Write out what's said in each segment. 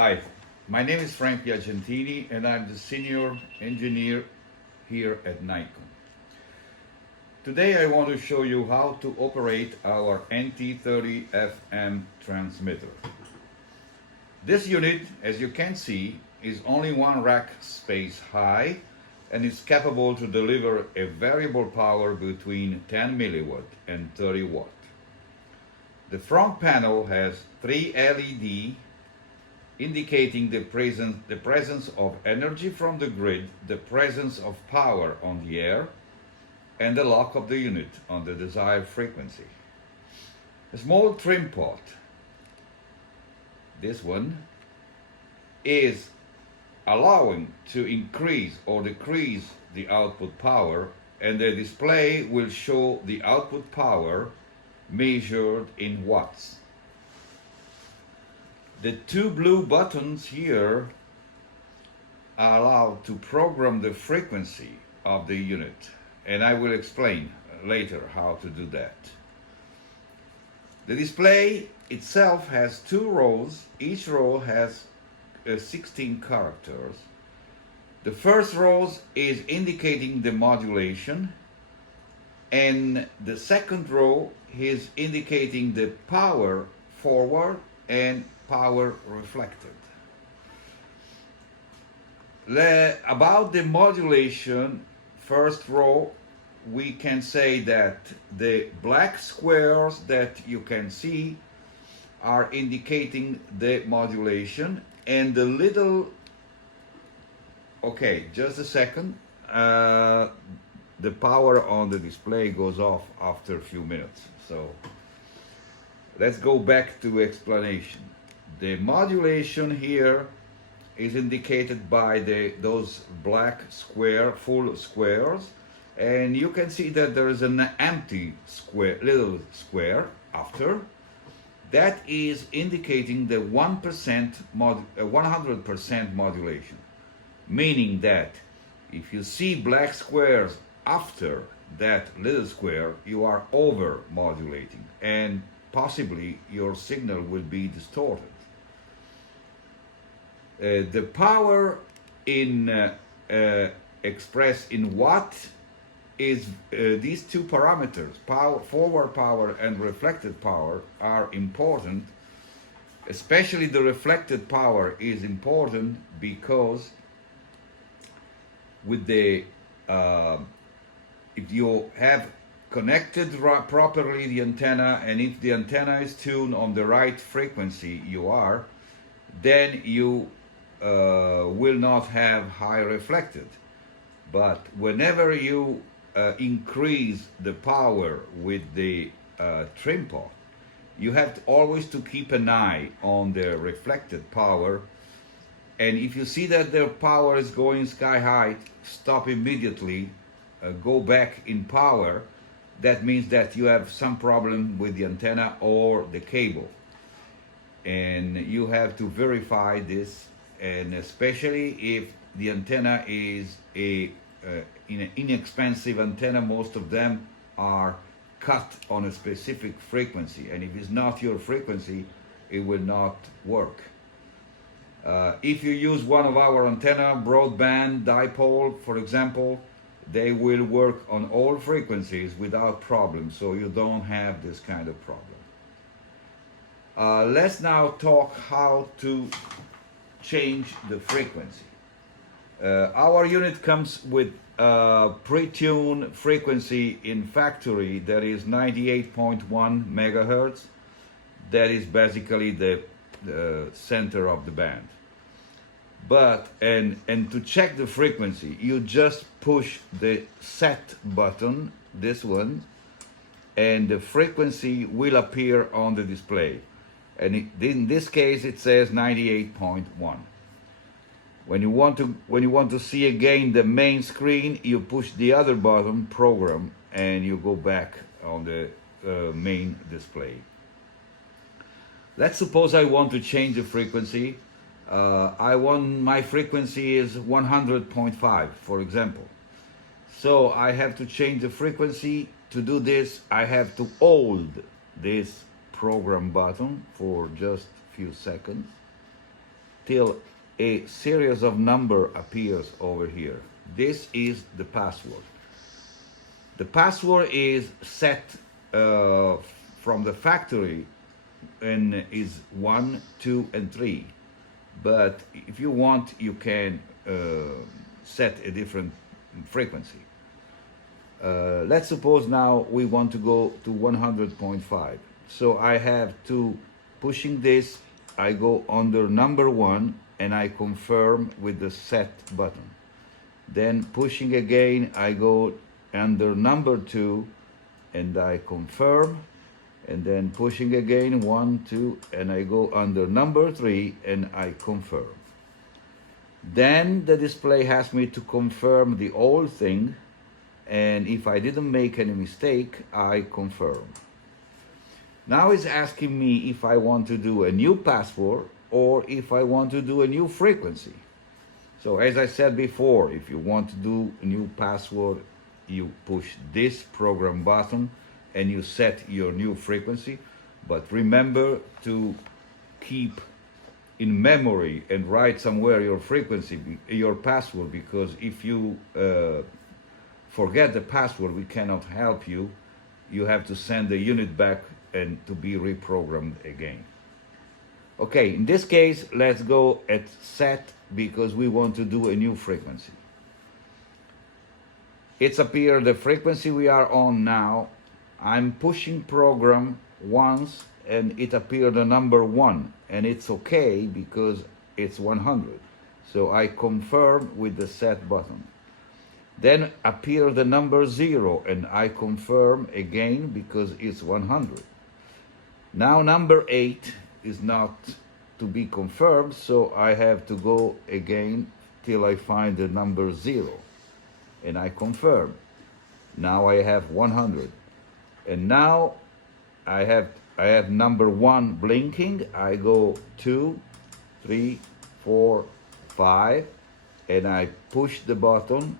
Hi, my name is Frank Piagentini and I'm the senior engineer here at Nikon. Today I want to show you how to operate our NT-30 FM transmitter. This unit, as you can see, is only one rack space high and is capable to deliver a variable power between 10 milliwatt and 30 watt. The front panel has 3 LED indicating the presence of energy from the grid, the presence of power on the air, and the lock of the unit on the desired frequency. A small trim pot, this one, is allowing to increase or decrease the output power, and the display will show the output power measured in watts. The two blue buttons here allow to program the frequency of the unit, and I will explain later how to do that. The display itself has 2 rows. Each row has 16 characters. The first row is indicating the modulation, and the second row is indicating the power forward and power reflected. About the modulation, first row, we can say that the black squares that you can see are indicating the modulation, and the little, okay, just a second, the power on the display goes off after a few minutes, so let's go back to explanation. The modulation here is indicated by those black full squares, and you can see that there is an empty little square after. That is indicating the 100% modulation, meaning that if you see black squares after that little square, you are over modulating, and possibly your signal will be distorted. The power expressed in watt is these two parameters, forward power and reflected power, are important. Especially the reflected power is important because with the if you have connected properly the antenna, and if the antenna is tuned on the right frequency then you will not have high reflected. But whenever you increase the power with the trim pot, you have always to keep an eye on the reflected power, and if you see that the power is going sky high, stop immediately, go back in power. That means that you have some problem with the antenna or the cable, and you have to verify this, and especially if the antenna is an inexpensive antenna. Most of them are cut on a specific frequency, and if it's not your frequency, it will not work. If you use one of our antenna, broadband, dipole, for example, they will work on all frequencies without problem, so you don't have this kind of problem. Let's now talk how to change the frequency. Our unit comes with pre-tuned frequency in factory that is 98.1 megahertz. That is basically the center of the band. But and to check the frequency, you just push the set button, this one, and the frequency will appear on the display. And in this case, it says 98.1. When you want to see again the main screen, you push the other button, program, and you go back on the main display. Let's suppose I want to change the frequency. My frequency is 100.5, for example. So I have to change the frequency. To do this, I have to hold this program button for just a few seconds. till a series of number appears over here. This is the password. The password is set from the factory and is 1, 2, and 3. But if you want, you can set a different frequency. Let's suppose now we want to go to 100.5. So I have to, pushing this, I go under number 1 and I confirm with the set button. Then pushing again, I go under number 2 and I confirm, and then pushing again 1, 2, and I go under number 3 and I confirm. Then the display asks me to confirm the whole thing, and if I didn't make any mistake, I confirm. Now it's asking me if I want to do a new password or if I want to do a new frequency. So as I said before, if you want to do a new password, you push this program button and you set your new frequency. But remember to keep in memory and write somewhere your frequency, your password, because if you forget the password, we cannot help you. You have to send the unit back and to be reprogrammed again. Okay, in this case, let's go at set because we want to do a new frequency. It's appeared the frequency we are on now. I'm pushing program once and it appeared the number 1, and it's okay because it's 100. So I confirm with the set button. Then appear the number 0 and I confirm again because it's 100. Now number 8 is not to be confirmed, so I have to go again till I find the number 0 and I confirm. Now I have 100, and now I have number 1 blinking. I go 2, 3, 4, 5 and I push the button,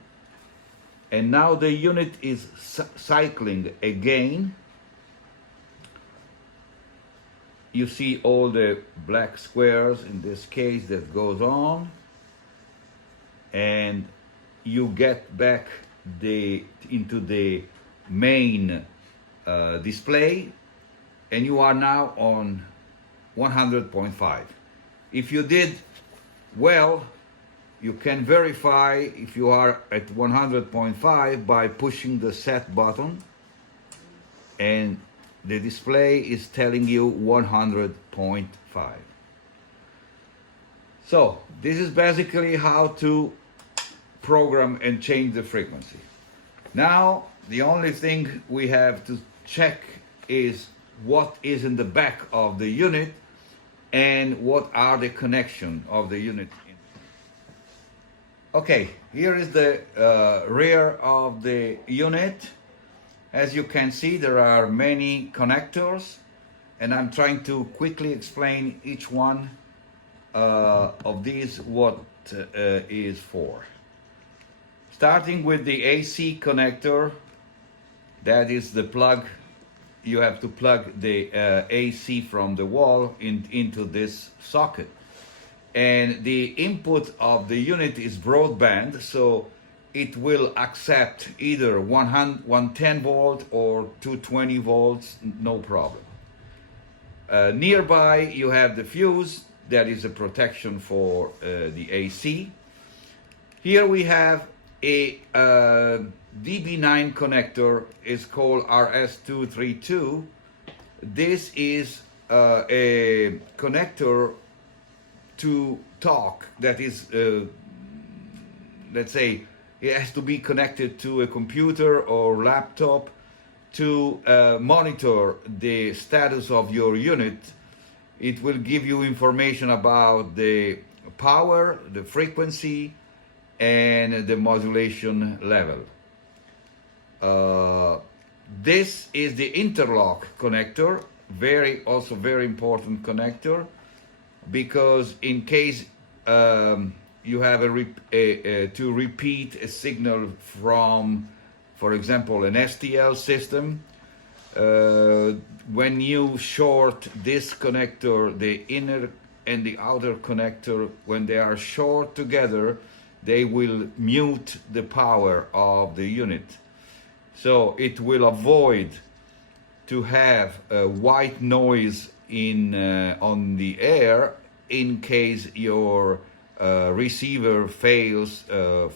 and now the unit is cycling again. You see all the black squares in this case that goes on, and you get back into the main display, and you are now on 100.5. If you did well, you can verify if you are at 100.5 by pushing the set button, and the display is telling you 100.5. So this is basically how to program and change the frequency. Now the only thing we have to check is what is in the back of the unit and what are the connection of the unit. Okay, here is the rear of the unit. As you can see, there are many connectors, and I'm trying to quickly explain each one of these what is for. Starting with the AC connector, that is the plug. You have to plug the AC from the wall into this socket. And the input of the unit is broadband, so it will accept either 110 volt or 220 volts, no problem. Nearby you have the fuse, that is a protection for the AC. Here we have a DB9 connector, is called RS232. This is a connector to talk, that is, let's say, it has to be connected to a computer or laptop to monitor the status of your unit. It will give you information about the power, the frequency, and the modulation level. This is the interlock connector, also very important connector, because in case you have to repeat a signal from, for example, an STL system, when you short this connector, the inner and the outer connector, when they are short together, they will mute the power of the unit. So it will avoid to have a white noise on the air in case your receiver fails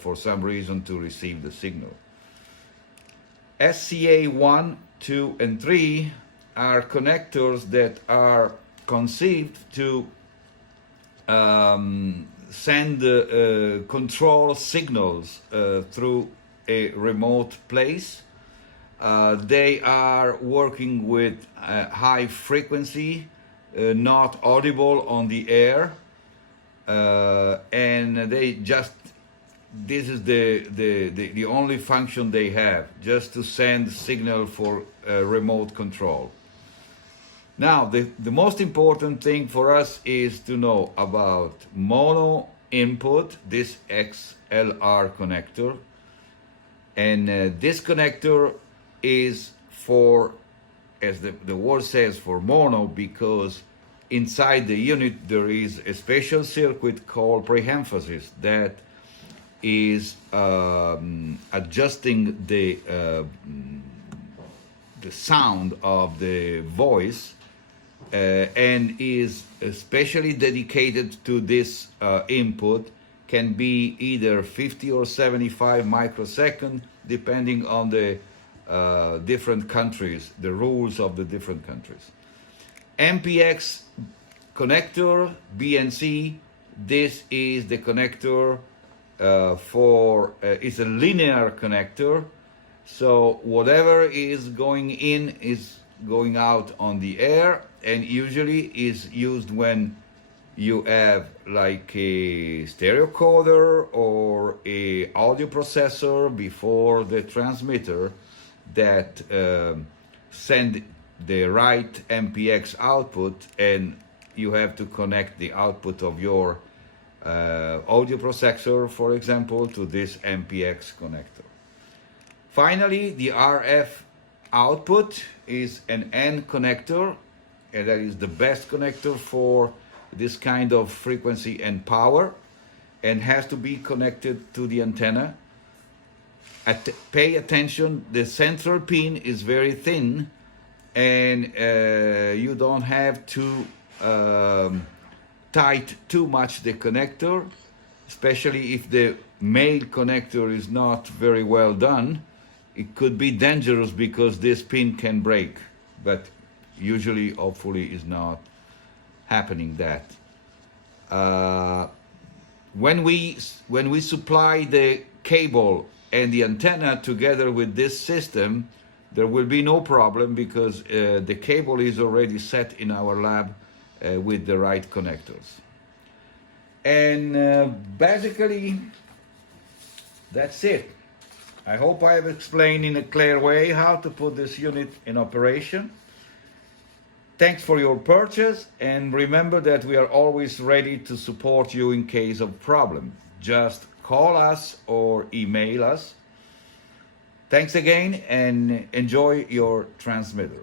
for some reason to receive the signal. SCA 1, 2, and 3 are connectors that are conceived to send control signals through a remote place. They are working with high frequency, not audible on the air, and they just, this is the only function they have, just to send signal for remote control. Now, the most important thing for us is to know about mono input, this XLR connector, and this connector is for, as the word says, for mono, because inside the unit there is a special circuit called preemphasis that is adjusting the sound of the voice, and is especially dedicated to this input. Can be either 50 or 75 microsecond, depending on the different countries, the rules of the different countries. MPX connector, BNC, this is the connector it's a linear connector, so whatever is going in is going out on the air, and usually is used when you have like a stereo coder or a audio processor before the transmitter that send the right MPX output, and you have to connect the output of your audio processor, for example, to this MPX connector. Finally, the RF output is an N connector, and that is the best connector for this kind of frequency and power, and has to be connected to the antenna. Pay attention, the central pin is very thin, and you don't have to tight too much the connector, especially if the male connector is not very well done. It could be dangerous because this pin can break, but usually, hopefully, is not happening that. When we supply the cable and the antenna together with this system, there will be no problem because the cable is already set in our lab with the right connectors. And basically, that's it. I hope I have explained in a clear way how to put this unit in operation. Thanks for your purchase, and remember that we are always ready to support you in case of problem. Just call us or email us. Thanks again, and enjoy your transmitter.